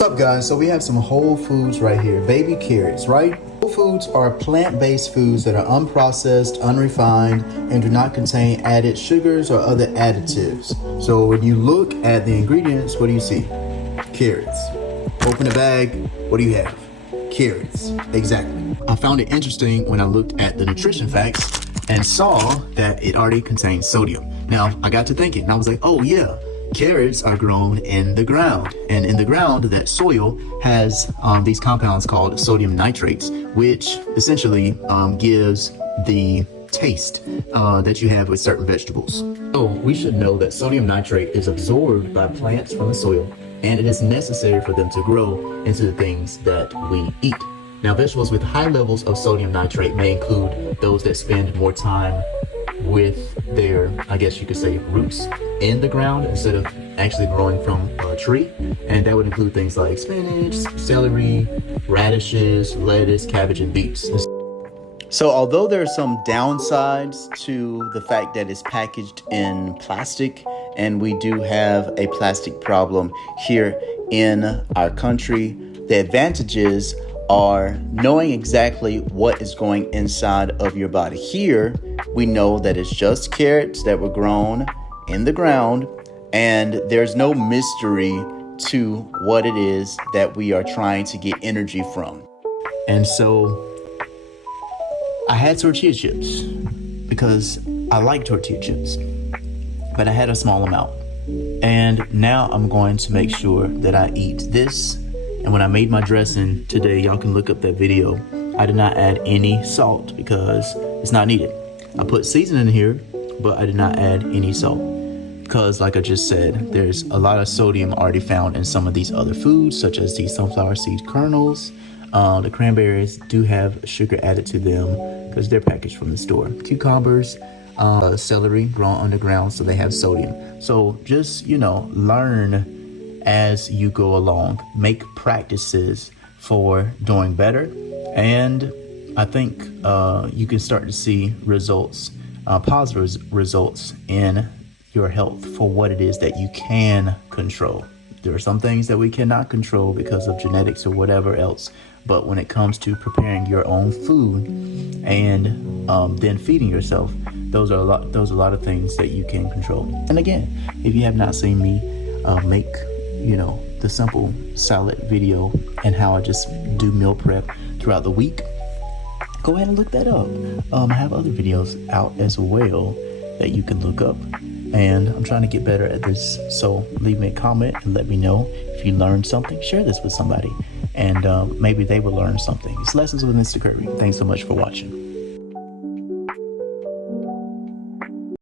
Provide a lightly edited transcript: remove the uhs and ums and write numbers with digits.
What's up guys, so we have some whole foods right here, baby carrots, right? Whole foods are plant-based foods that are unprocessed, unrefined, and do not contain added sugars or other additives. So when you look at the ingredients, what do you see? Carrots. Open the bag, what do you have? Carrots, exactly. I found it interesting when I looked at the nutrition facts and saw that it already contains sodium. Now, I got to thinking, and I was like, oh yeah, carrots are grown in the ground, and in the ground that soil has these compounds called sodium nitrates, which essentially gives the taste that you have with certain vegetables. So we should know that sodium nitrate is absorbed by plants from the soil, and it is necessary for them to grow into the things that we eat. Now, vegetables with high levels of sodium nitrate may include those that spend more time with their, I guess you could say, roots in the ground instead of actually growing from a tree. And that would include things like spinach, celery, radishes, lettuce, cabbage, and beets. So although there are some downsides to the fact that it's packaged in plastic, and we do have a plastic problem here in our country, the advantages are knowing exactly what is going inside of your body. Here, we know that it's just carrots that were grown in the ground, and there's no mystery to what it is that we are trying to get energy from. And so I had tortilla chips because I like tortilla chips, but I had a small amount. And now I'm going to make sure that I eat this. And when I made my dressing today, y'all can look up that video. I did not add any salt because it's not needed. I put seasoning in here, but I did not add any salt because, like I just said, there's a lot of sodium already found in some of these other foods, such as these sunflower seed kernels. The cranberries do have sugar added to them because they're packaged from the store. Cucumbers, celery grown underground, so they have sodium. So just, learn as you go along, make practices for doing better, and I think you can start to see results, positive results in your health for what it is that you can control. There are some things that we cannot control because of genetics or whatever else, but when it comes to preparing your own food and then feeding yourself, those are a lot of things that you can control. And again, if you have not seen me make the simple salad video and how I just do meal prep throughout the week, go ahead and look that up. I have other videos out as well that you can look up, and I'm trying to get better at this. So leave me a comment and let me know if you learned something. Share this with somebody, and maybe they will learn something. It's Lessons with Mr. Curry. Thanks so much for watching.